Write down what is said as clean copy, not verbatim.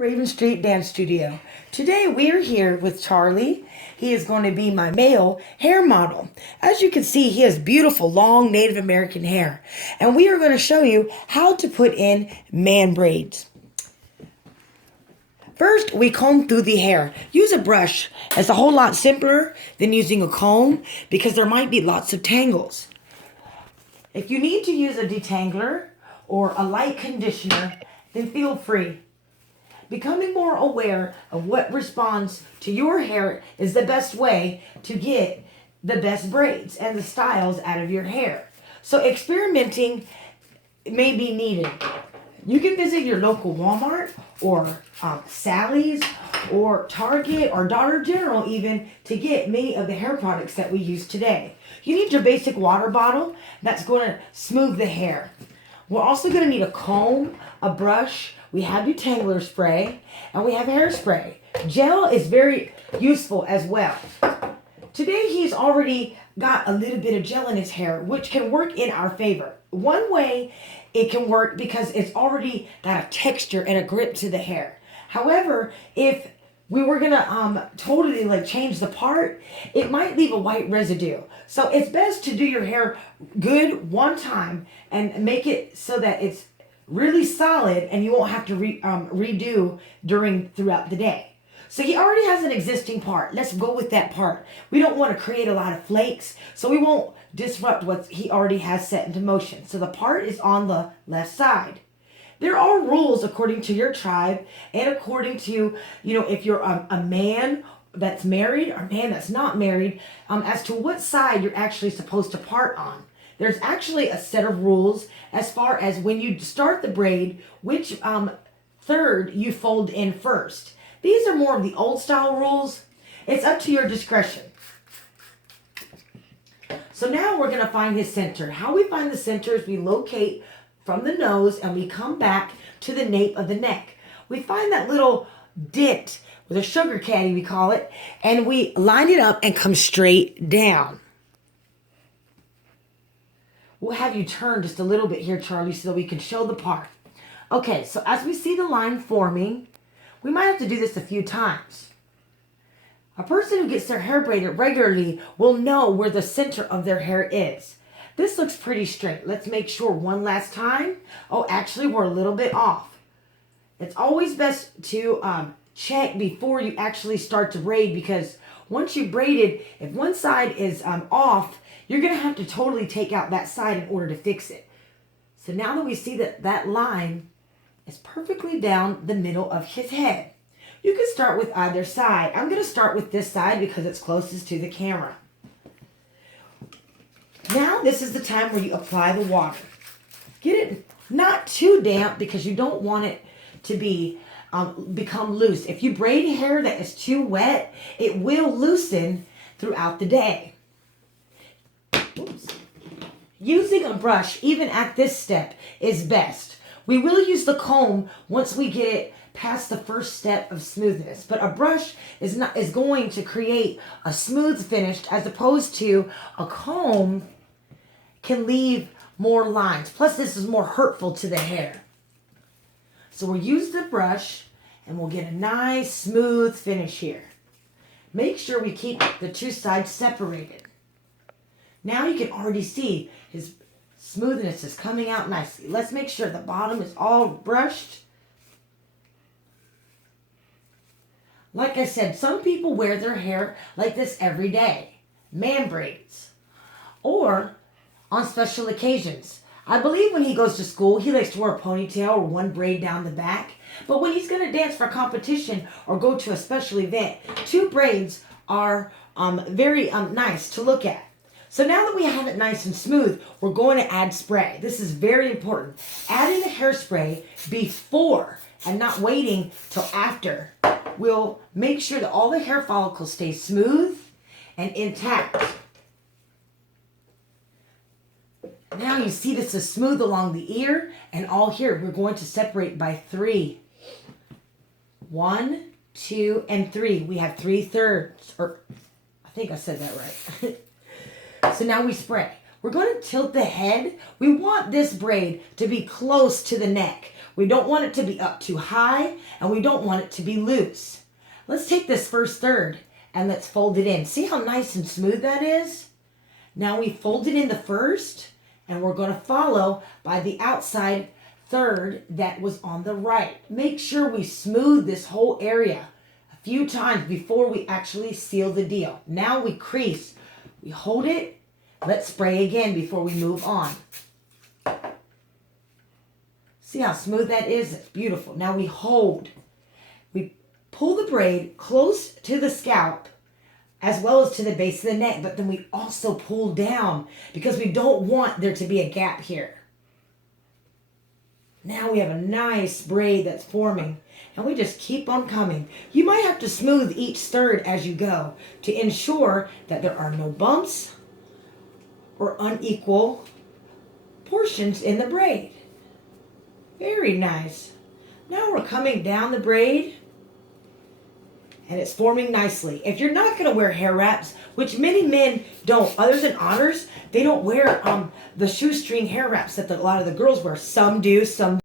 Raven Street Dance Studio. Today we are here with Charlie. He is going to be my male hair model. As you can see, he has beautiful long Native American hair. And we are going to show you how to put in man braids. First, we comb through the hair. Use a brush. It's a whole lot simpler than using a comb because there might be lots of tangles. If you need to use a detangler or a light conditioner, then feel free. Becoming more aware of what responds to your hair is the best way to get the best braids and the styles out of your hair. So experimenting may be needed. You can visit your local Walmart or Sally's or Target or Dollar General even to get many of the hair products that we use today. You need your basic water bottle that's going to smooth the hair. We're also going to need a comb, a brush. We have detangler spray, and we have hairspray. Gel is very useful as well. Today he's already got a little bit of gel in his hair, which can work in our favor. One way it can work because it's already got a texture and a grip to the hair. However, if we were gonna totally change the part, it might leave a white residue. So it's best to do your hair good one time and make it so that it's really solid and you won't have to redo throughout the day. So he already has an existing part. Let's go with that part. We don't want to create a lot of flakes, so we won't disrupt what he already has set into motion. So the part is on the left side. There are rules according to your tribe and according to, if you're a man that's married or a man that's not married, as to what side you're actually supposed to part on. There's actually a set of rules as far as when you start the braid, which third you fold in first. These are more of the old style rules. It's up to your discretion. So now we're going to find his center. How we find the center is we locate from the nose and we come back to the nape of the neck. We find that little dent with a sugar caddy, we call it, and we line it up and come straight down. We'll have you turn just a little bit here, Charlie, so that we can show the part. Okay, so as we see the line forming, we might have to do this a few times. A person who gets their hair braided regularly will know where the center of their hair is. This looks pretty straight. Let's make sure one last time. Oh, actually, we're a little bit off. It's always best to check before you actually start to braid, because once you braided, if one side is off, you're going to have to totally take out that side in order to fix it. So now that we see that line is perfectly down the middle of his head, you can start with either side. I'm going to start with this side because it's closest to the camera. Now this is the time where you apply the water. Get it not too damp because you don't want it to become loose. If you braid hair that is too wet, it will loosen throughout the day. Oops. Using a brush, even at this step, is best. We will use the comb once we get it past the first step of smoothness, but a brush is going to create a smooth finish, as opposed to a comb can leave more lines. Plus, this is more hurtful to the hair. So we'll use the brush and we'll get a nice smooth finish here. Make sure we keep the two sides separated. Now you can already see his smoothness is coming out nicely. Let's make sure the bottom is all brushed. Like I said, some people wear their hair like this every day. Man braids. Or on special occasions. I believe when he goes to school, he likes to wear a ponytail or one braid down the back. But when he's going to dance for a competition or go to a special event, two braids are very nice to look at. So now that we have it nice and smooth, we're going to add spray. This is very important. Adding the hairspray before and not waiting till after will make sure that all the hair follicles stay smooth and intact. Now you see this is smooth along the ear and all here. We're going to separate by 3. 1, 2, and 3. We have 3/3, or I think I said that right. So now we spray. We're going to tilt the head. We want this braid to be close to the neck, We don't want it to be up too high, and we don't want it to be loose. Let's take this first third and let's fold it in. See how nice and smooth that is? Now we folded in the first, and we're going to follow by the outside third that was on the right. Make sure we smooth this whole area a few times before we actually seal the deal. Now we crease. We hold it. Let's spray again before we move on. See how smooth that is? It's beautiful. Now we hold. We pull the braid close to the scalp as well as to the base of the neck, but then we also pull down because we don't want there to be a gap here. Now we have a nice braid that's forming, and we just keep on coming. You might have to smooth each third as you go to ensure that there are no bumps or unequal portions in the braid. Very nice. Now we're coming down the braid, and it's forming nicely. If you're not going to wear hair wraps, which many men don't, other than otters, they don't wear the shoestring hair wraps that a lot of the girls wear. Some do, some